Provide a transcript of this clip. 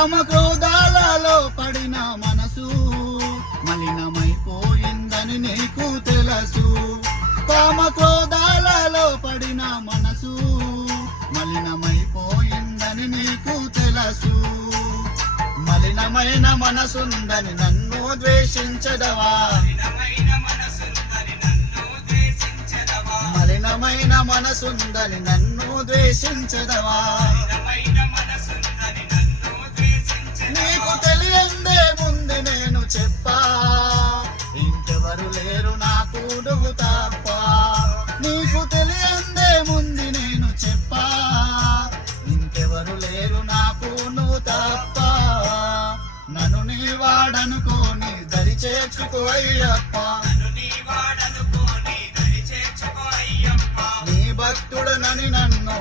కామక్రోధాలలో పడిన మనసు మలినమైపోయిందని నీకు తెలుసు. కామక్రోధాలలో పడిన మనసు మలినమైపోయిందని నీకు తెలుసు. మలినమైన మనసుందని నన్ను ద్వేషించదవా, మలినమైన మనసుందని నన్ను ద్వేషించదవా. నీకు తెలియందే ముందు నేను చెప్పా, ఇంకెవరు లేరు నాకు నువ్వు తప్ప. నీకు తెలియందే ముందు నేను చెప్పా, ఇంకెవరు లేరు నాకు నువ్వు తప్ప. నన్ను నీ వాడనుకోని దరి చేర్చుకో అయ్యప్ప, నీ భక్తుడనని నన్ను